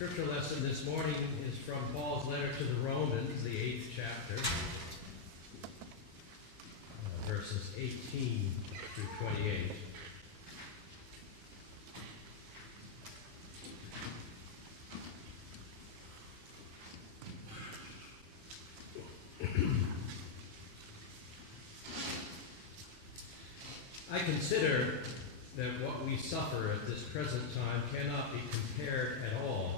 Scripture lesson this morning is from Paul's letter to the Romans, the 8th chapter, verses 18 through 28. I consider that what we suffer at this present time cannot be compared at all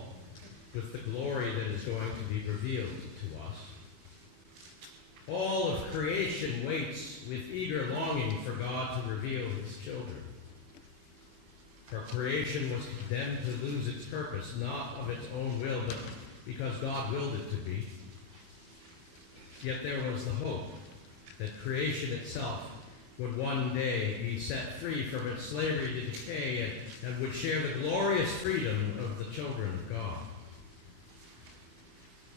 with the glory that is going to be revealed to us. All of creation waits with eager longing for God to reveal his children. For creation was condemned to lose its purpose, not of its own will, but because God willed it to be. Yet there was the hope that creation itself would one day be set free from its slavery to decay and would share the glorious freedom of the children of God.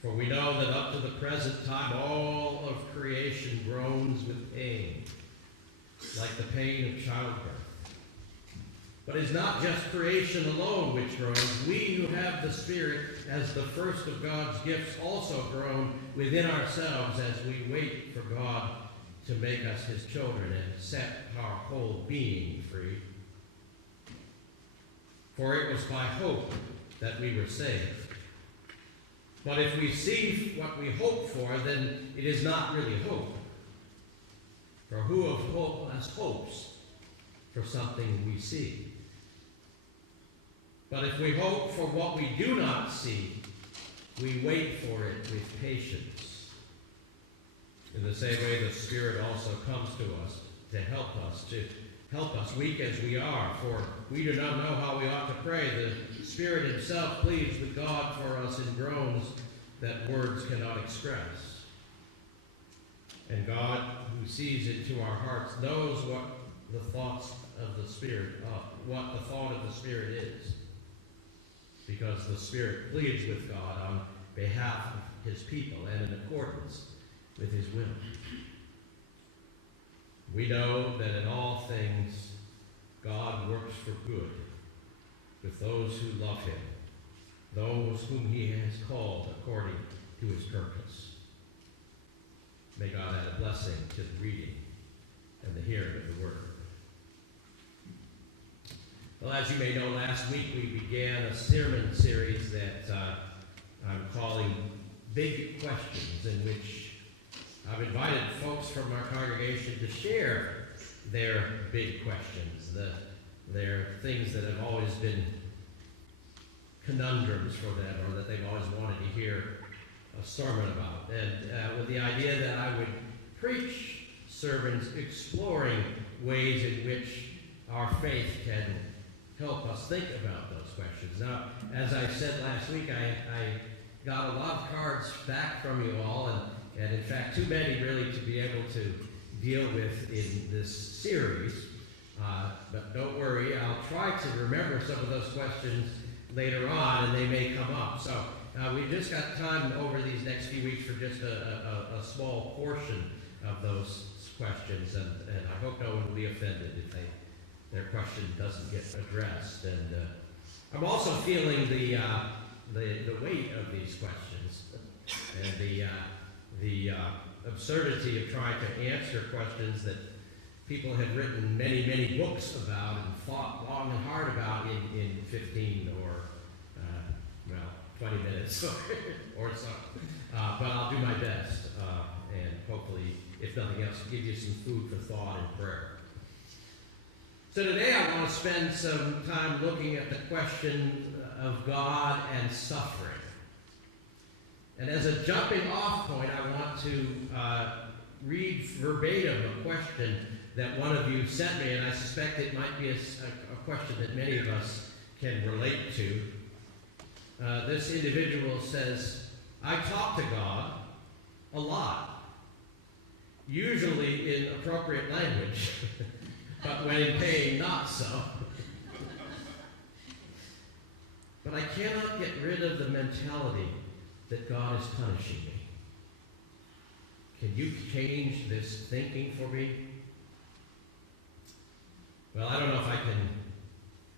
For we know that up to the present time all of creation groans with pain, like the pain of childbirth. But it's not just creation alone which groans. We who have the Spirit as the first of God's gifts also groan within ourselves as we wait for God to make us his children and set our whole being free. For it was by hope that we were saved. But if we see what we hope for, then it is not really hope. For who of us hopes for something we see? But if we hope for what we do not see, we wait for it with patience. In the same way, the Spirit also comes to us to help us, weak as we are, for we do not know how we ought to pray. The Spirit himself pleads with God for us in groans that words cannot express. And God, who sees into our hearts, knows what the thoughts of the Spirit, what the thought of the Spirit is, because the Spirit pleads with God on behalf of his people and in accordance with his will. We know that in all things God works for good with those who love him, those whom he has called according to his purpose. May God add a blessing to the reading and the hearing of the word. Well, as you may know, last week we began a sermon series that I'm calling Big Questions, in which I've invited folks from our congregation to share their big questions, their things that have always been conundrums for them, or that they've always wanted to hear a sermon about. And with the idea that I would preach sermons exploring ways in which our faith can help us think about those questions. Now, as I said last week, I got a lot of cards back from you all, and in fact, too many really to be able to deal with in this series. But don't worry, I'll try to remember some of those questions later on, and they may come up. So we've just got time over these next few weeks for just a small portion of those questions, and I hope no one will be offended if their question doesn't get addressed. And I'm also feeling the weight of these questions and the absurdity of trying to answer questions that people have written many, many books about and thought long and hard about in 15 or 20 minutes or so. But I'll do my best, and hopefully, if nothing else, give you some food for thought and prayer. So today I want to spend some time looking at the question of God and suffering. And as a jumping off point, I want to read verbatim a question that one of you sent me, and I suspect it might be a question that many of us can relate to. This individual says, I talk to God a lot, usually in appropriate language, but when in pain, not so. But I cannot get rid of the mentality that God is punishing me. Can you change this thinking for me? Well, I don't know if I can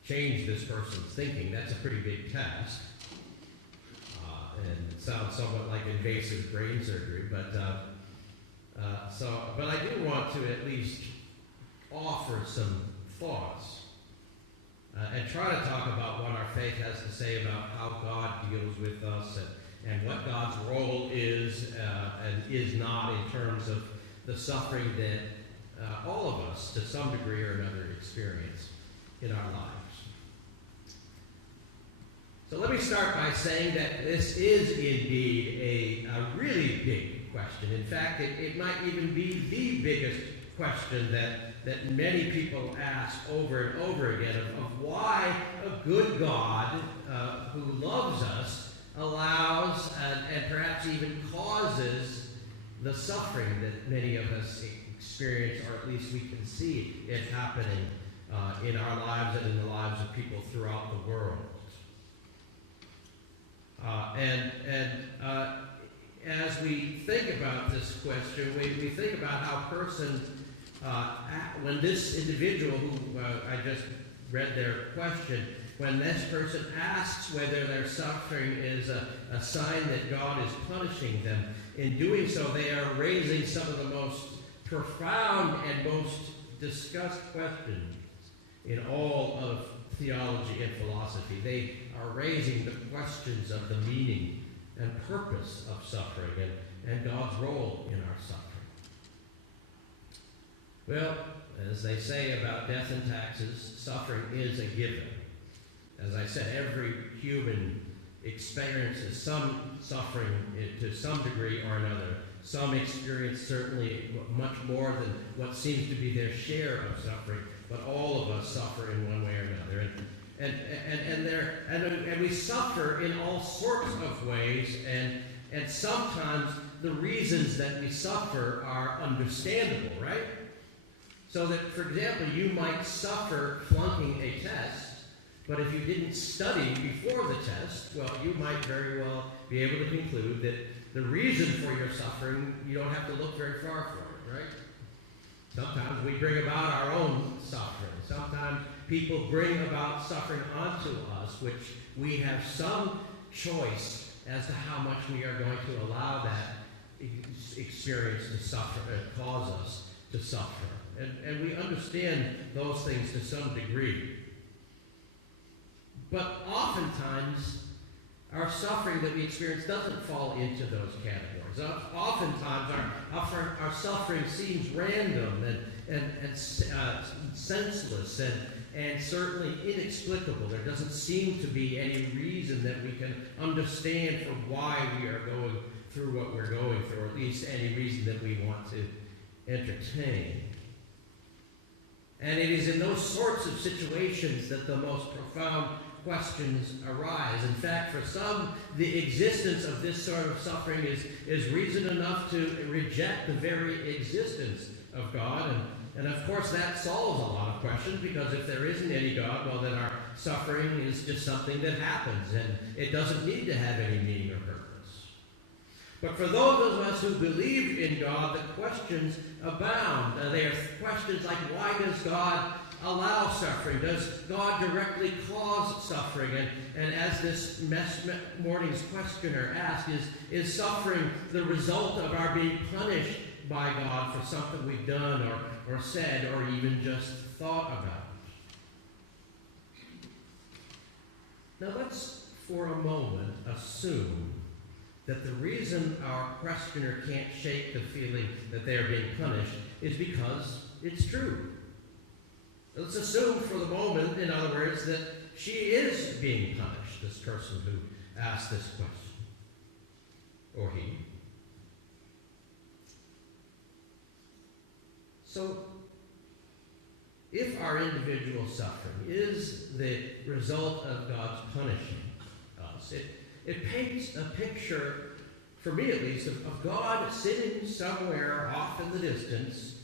change this person's thinking. That's a pretty big task. and it sounds somewhat like invasive brain surgery, but I do want to at least offer some thoughts and try to talk about what our faith has to say about how God deals with us and what God's role is and is not in terms of the suffering that all of us, to some degree or another, experience in our lives. So let me start by saying that this is indeed a really big question. In fact, it might even be the biggest question that many people ask over and over again of why a good God who loves us allows and perhaps even causes the suffering that many of us experience, or at least we can see it happening in our lives and in the lives of people throughout the world. As we think about this question, we think about how when this individual who I just read their question, when this person asks whether their suffering is a sign that God is punishing them, in doing so they are raising some of the most profound and most discussed questions in all of theology and philosophy. They are raising the questions of the meaning and purpose of suffering and God's role in our suffering. Well, as they say about death and taxes, suffering is a given. As I said, every human experiences some suffering to some degree or another. Some experience certainly much more than what seems to be their share of suffering, but all of us suffer in one way or another. And we suffer in all sorts of ways, and sometimes the reasons that we suffer are understandable, right? So that, for example, you might suffer flunking a test, but if you didn't study before the test, well, you might very well be able to conclude that the reason for your suffering, you don't have to look very far for it, right? Sometimes we bring about our own suffering. Sometimes people bring about suffering onto us, which we have some choice as to how much we are going to allow that experience to suffer, cause us to suffer. And we understand those things to some degree. But oftentimes, our suffering that we experience doesn't fall into those categories. Oftentimes, our suffering seems random and senseless and certainly inexplicable. There doesn't seem to be any reason that we can understand for why we are going through what we're going through, or at least any reason that we want to entertain. And it is in those sorts of situations that the most profound questions arise. In fact, for some, the existence of this sort of suffering is reason enough to reject the very existence of God. And of course, that solves a lot of questions, because if there isn't any God, well, then our suffering is just something that happens, and it doesn't need to have any meaning or purpose. But for those of us who believe in God, the questions abound. They are questions like, why does God allow suffering? Does God directly cause suffering? And as this morning's questioner asked, is suffering the result of our being punished by God for something we've done or said or even just thought about? Now let's for a moment assume that the reason our questioner can't shake the feeling that they are being punished is because it's true. Let's assume for the moment, in other words, that she is being punished, this person who asked this question, or he. So, if our individual suffering is the result of God's punishing us, it paints a picture, for me at least, of God sitting somewhere off in the distance,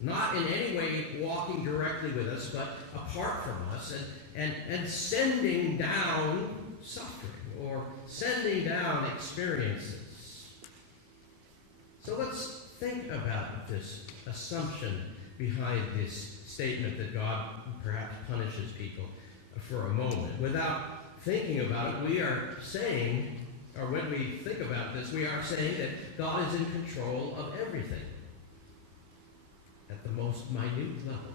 not in any way walking directly with us, but apart from us, and sending down suffering or sending down experiences. So let's think about this assumption behind this statement that God perhaps punishes people for a moment. Without thinking about it, we are saying or when we think about this, we are saying that God is in control of everything at the most minute level.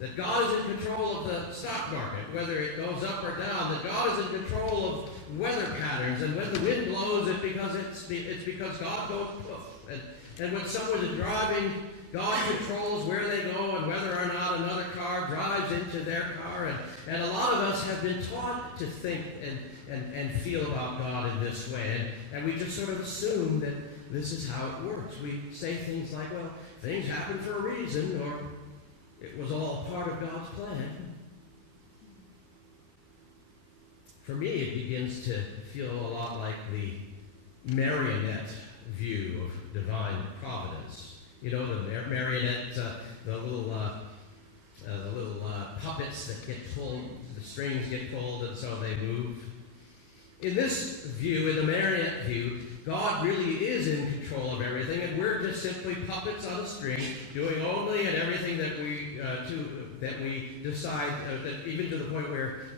That God is in control of the stock market, whether it goes up or down. That God is in control of weather patterns, and when the wind blows, it's because God goes poof. And when someone is driving, God controls where they go and whether or not another car drives into their car. And a lot of us have been taught to think and feel about God in this way. And we just sort of assume that this is how it works. We say things like, well, things happen for a reason, or it was all part of God's plan. For me, it begins to feel a lot like the marionette view of divine providence. You know, the marionette, the little puppets that get pulled, the strings get pulled, and so they move. In this view, in the marionette view, God really is in control of everything, and we're just simply puppets on a string, doing only and everything that we decide. That even to the point where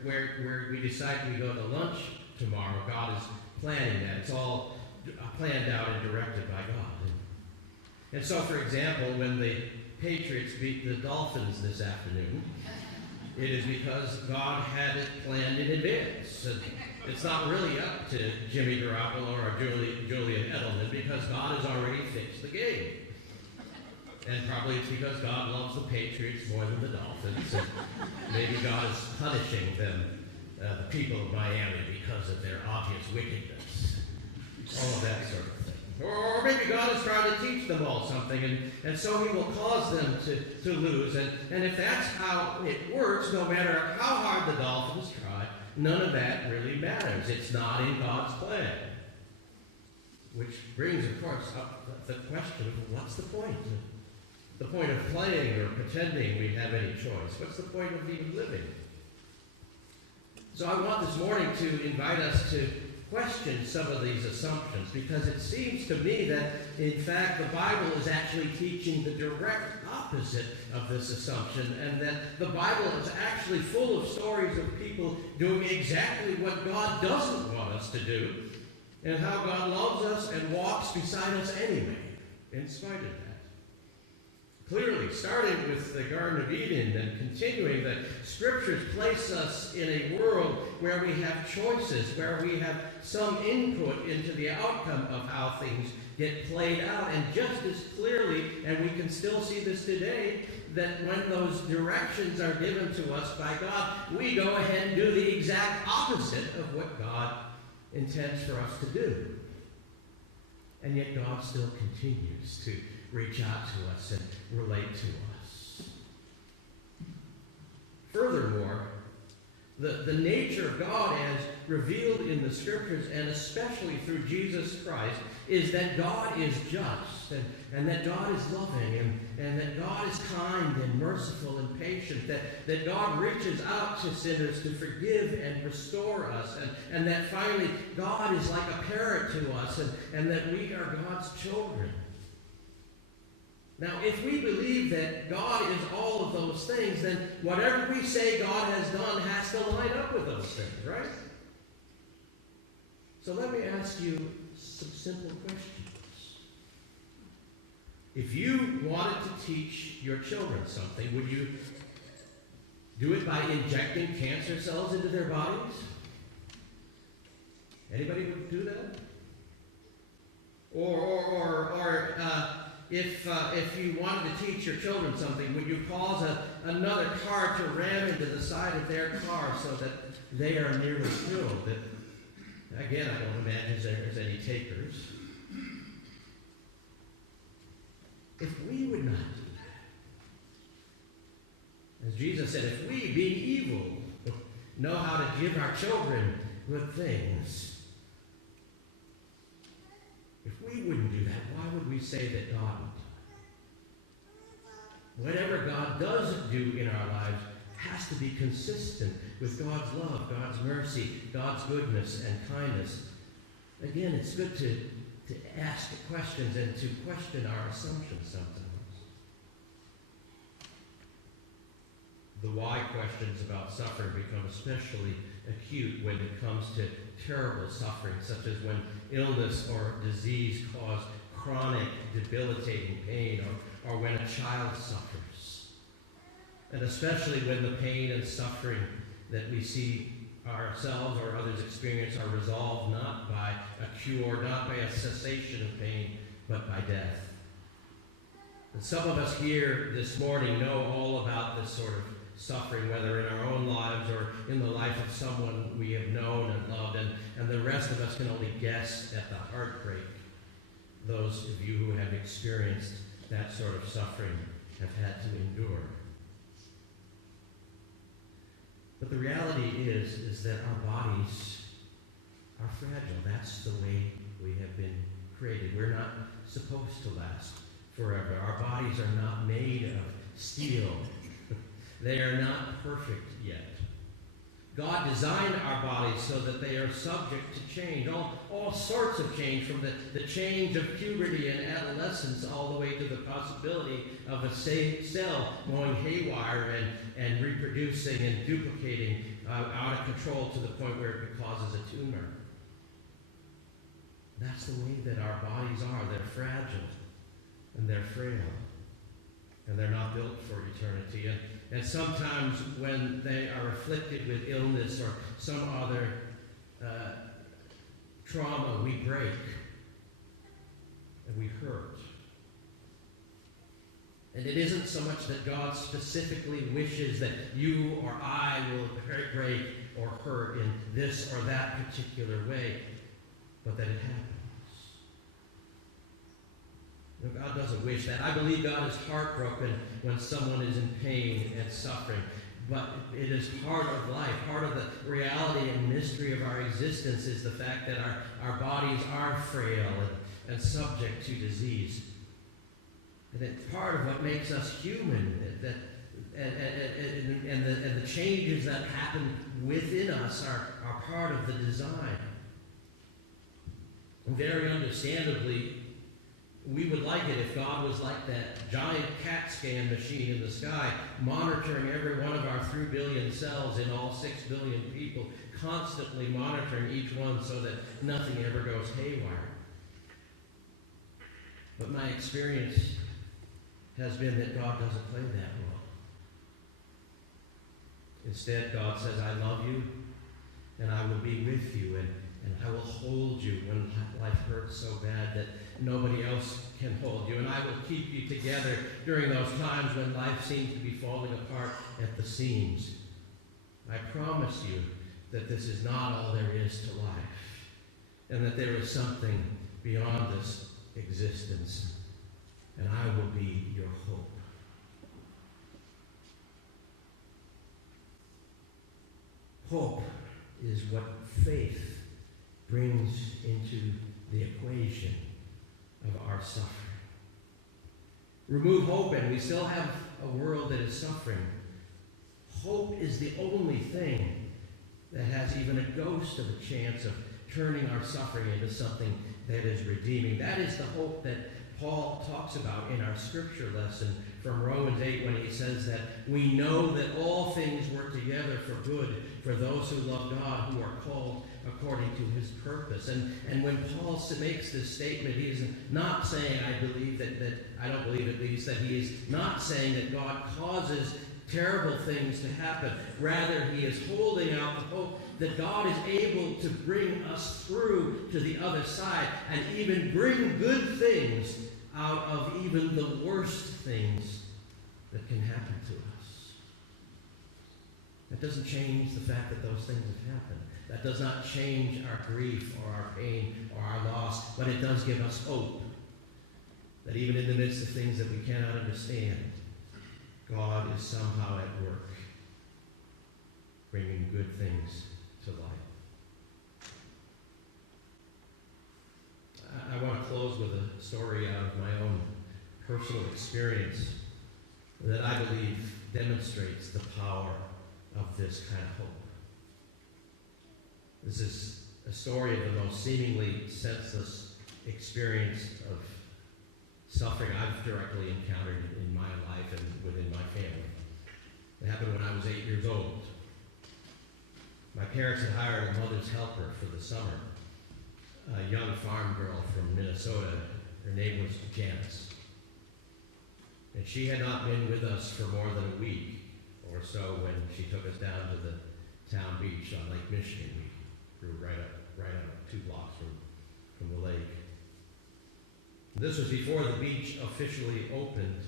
we decide we go to lunch tomorrow, God is planning that. It's all planned out and directed by God. And so, for example, when the Patriots beat the Dolphins this afternoon, it is because God had it planned in advance. And it's not really up to Jimmy Garoppolo or Julian Edelman, because God has already fixed the game. And probably it's because God loves the Patriots more than the Dolphins. And maybe God is punishing them, the people of Miami, because of their obvious wickedness. All of that sort of thing. Or maybe God is trying to teach them all something, and so he will cause them to lose. And if that's how it works, no matter how hard the Dolphins try, none of that really matters. It's not in God's plan. Which brings, of course, up the question of what's the point? The point of playing or pretending we have any choice. What's the point of even living? So I want this morning to invite us to question some of these assumptions, because it seems to me that, in fact, the Bible is actually teaching the direct opposite of this assumption, and that the Bible is actually full of stories of people doing exactly what God doesn't want us to do, and how God loves us and walks beside us anyway, in spite of that. Clearly, starting with the Garden of Eden and continuing, that Scriptures place us in a world where we have choices, where we have some input into the outcome of how things get played out. And just as clearly, and we can still see this today, that when those directions are given to us by God, we go ahead and do the exact opposite of what God intends for us to do. And yet God still continues to reach out to us and relate to us. Furthermore, the nature of God as revealed in the Scriptures, and especially through Jesus Christ, is that God is just, and that God is loving, and that God is kind and merciful and patient, that God reaches out to sinners to forgive and restore us, and that finally God is like a parent to us, and that we are God's children. Now, if we believe that God is all of those things, then whatever we say God has done has to line up with those things, right? So let me ask you some simple questions. If you wanted to teach your children something, would you do it by injecting cancer cells into their bodies? Anybody would do that? If you wanted to teach your children something, would you cause another car to ram into the side of their car so that they are nearly killed? Again, I don't imagine there's any takers. If we would not do that, as Jesus said, if we, being evil, know how to give our children good things, if we wouldn't do that, why would we say that God would? Whatever God does do in our lives has to be consistent with God's love, God's mercy, God's goodness and kindness. Again, it's good to ask questions and to question our assumptions sometimes. The why questions about suffering become especially acute when it comes to terrible suffering, such as when illness or disease cause chronic, debilitating pain, or when a child suffers. And especially when the pain and suffering that we see ourselves or others experience are resolved not by a cure, not by a cessation of pain, but by death. And some of us here this morning know all about this sort of suffering, whether in our own lives or in the life of someone we have known and loved, and the rest of us can only guess at the heartbreak those of you who have experienced that sort of suffering have had to endure. But the reality is that our bodies are fragile. That's the way we have been created. We're not supposed to last forever. Our bodies are not made of steel. They are not perfect yet. God designed our bodies so that they are subject to change, all sorts of change, from the change of puberty and adolescence all the way to the possibility of a cell going haywire and reproducing and duplicating out of control to the point where it causes a tumor. That's the way that our bodies are. They're fragile and they're frail and they're not built for eternity. And sometimes when they are afflicted with illness or some other trauma, we break and we hurt. And it isn't so much that God specifically wishes that you or I will break or hurt in this or that particular way, but that it happens. God doesn't wish that. I believe God is heartbroken when someone is in pain and suffering. But it is part of life. Part of the reality and mystery of our existence is the fact that our bodies are frail and subject to disease. And it's part of what makes us human. And the changes that happen within us are part of the design. And very understandably, we would like it if God was like that giant CAT scan machine in the sky, monitoring every one of our 3 billion cells in all 6 billion people, constantly monitoring each one so that nothing ever goes haywire. But my experience has been that God doesn't play that role. Instead, God says, I love you, and I will be with you, and I will hold you when life hurts so bad that nobody else can hold you. And I will keep you together during those times when life seems to be falling apart at the seams. I promise you that this is not all there is to life, and that there is something beyond this existence, and I will be your hope. Hope is what faith brings into the equation of our suffering. Remove hope and we still have a world that is suffering. Hope is the only thing that has even a ghost of a chance of turning our suffering into something that is redeeming. That is the hope that Paul talks about in our scripture lesson from Romans 8 when he says that we know that all things work together for good for those who love God, who are called according to his purpose. And when Paul makes this statement, he is not saying, I don't believe at least, that he is not saying that God causes terrible things to happen. Rather, he is holding out the hope that God is able to bring us through to the other side and even bring good things out of even the worst things that can happen to us. That doesn't change the fact that those things have happened. That does not change our grief or our pain or our loss, but it does give us hope that even in the midst of things that we cannot understand, God is somehow at work, bringing good things to light. I want to close with a story out of my own personal experience that I believe demonstrates the power of this kind of hope. This is a story of the most seemingly senseless experience of suffering I've directly encountered in my life and within my family. It happened when I was 8 years old. My parents had hired a mother's helper for the summer, a young farm girl from Minnesota. Her name was Janice. And she had not been with us for more than a week or so when she took us down to the town beach on Lake Michigan. We grew right up 2 blocks from the lake. This was before the beach officially opened,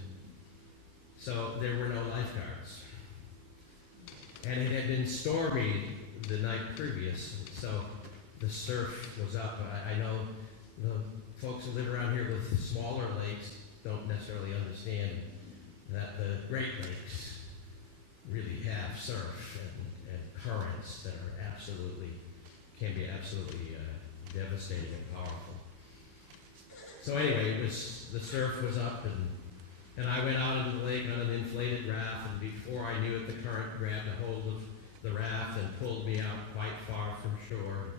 so there were no lifeguards. And it had been stormy the night previous, so the surf was up. I know the folks who live around here with smaller lakes don't necessarily understand that the Great Lakes really have surf and currents that can be absolutely devastating and powerful. So anyway, the surf was up, and I went out into the lake on an inflated raft, and before I knew it, the current grabbed a hold of the raft and pulled me out quite far from shore.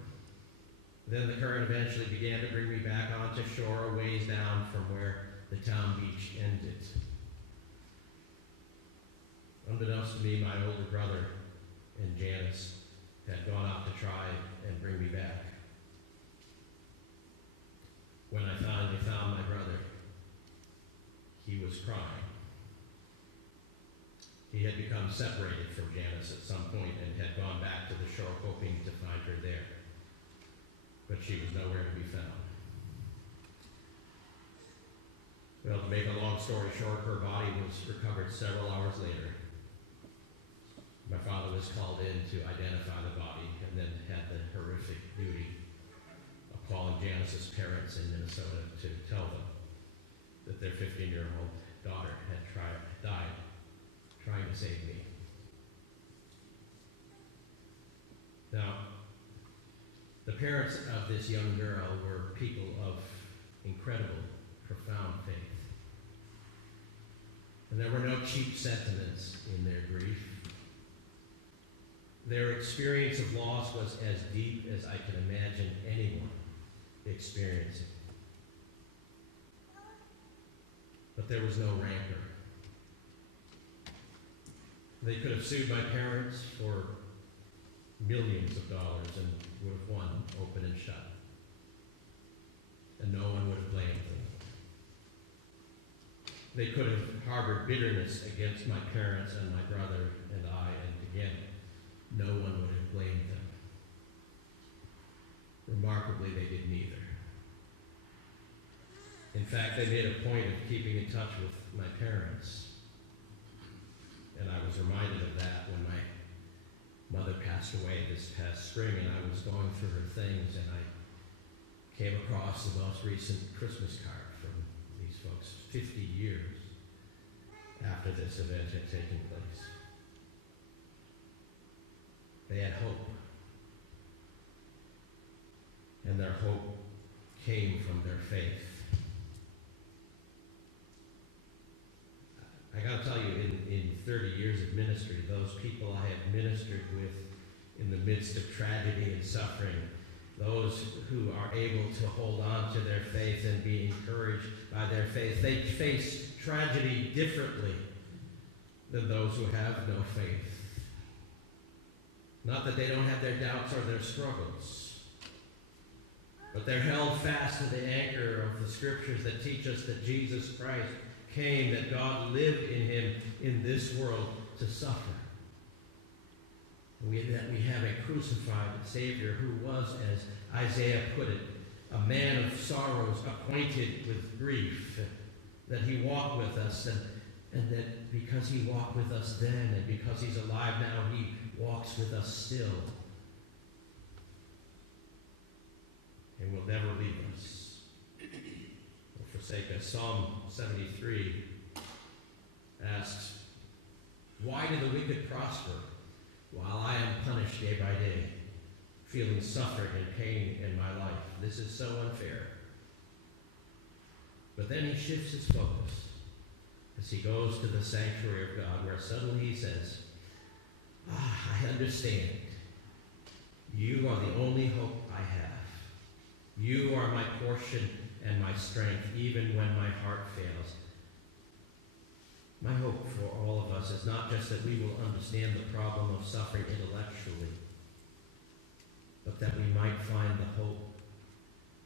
Then the current eventually began to bring me back onto shore, a ways down from where the town beach ended. Unbeknownst to me, my older brother and Janice had gone out to try and bring me back. When I finally found my brother, he was crying. He had become separated from Janice at some point and had gone back to the shore hoping to find her there. But she was nowhere to be found. Well, to make a long story short, her body was recovered several hours later. My father was called in to identify the body and then had the horrific duty of calling Janice's parents in Minnesota to tell them that their 15-year-old daughter had died trying to save me. Now, the parents of this young girl were people of incredible, profound faith. And there were no cheap sentiments in their grief. Their experience of loss was as deep as I can imagine anyone experiencing. But there was no rancor. They could have sued my parents for millions of dollars and would have won open and shut. And no one would have blamed them. They could have harbored bitterness against my parents and my brother and I, and again, no one would have blamed them. Remarkably, they did neither. In fact, they made a point of keeping in touch with my parents. And I was reminded of that when my mother passed away this past spring, and I was going through her things, and I came across the most recent Christmas card from these folks 50 years after this event had taken place. They had hope. And their hope came from their faith. I got to tell you, in 30 years of ministry, those people I have ministered with in the midst of tragedy and suffering, those who are able to hold on to their faith and be encouraged by their faith, they face tragedy differently than those who have no faith. Not that they don't have their doubts or their struggles, but they're held fast to the anchor of the scriptures that teach us that Jesus Christ came, that God lived in him in this world to suffer. That we have a crucified Savior who was, as Isaiah put it, a man of sorrows, acquainted with grief, that he walked with us, and that because he walked with us then, and because he's alive now, he walks with us still. And will never leave us or forsake us. Psalm 73 asks, "Why do the wicked prosper while I am punished day by day, feeling suffering and pain in my life? This is so unfair." But then he shifts his focus as he goes to the sanctuary of God, where suddenly he says, I understand. You are the only hope I have. You are my portion and my strength, even when my heart fails. My hope for all of us is not just that we will understand the problem of suffering intellectually, but that we might find the hope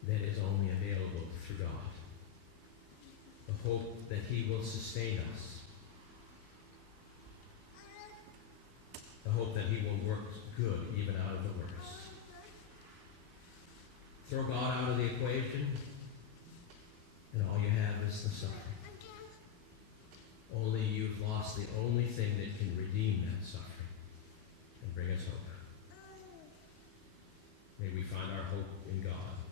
that is only available through God. The hope that he will sustain us. The hope that he will work good even out of the worst. Throw God out of the equation, and all you have is the suffering. Only you've lost the only thing that can redeem that suffering and bring us hope. May we find our hope in God.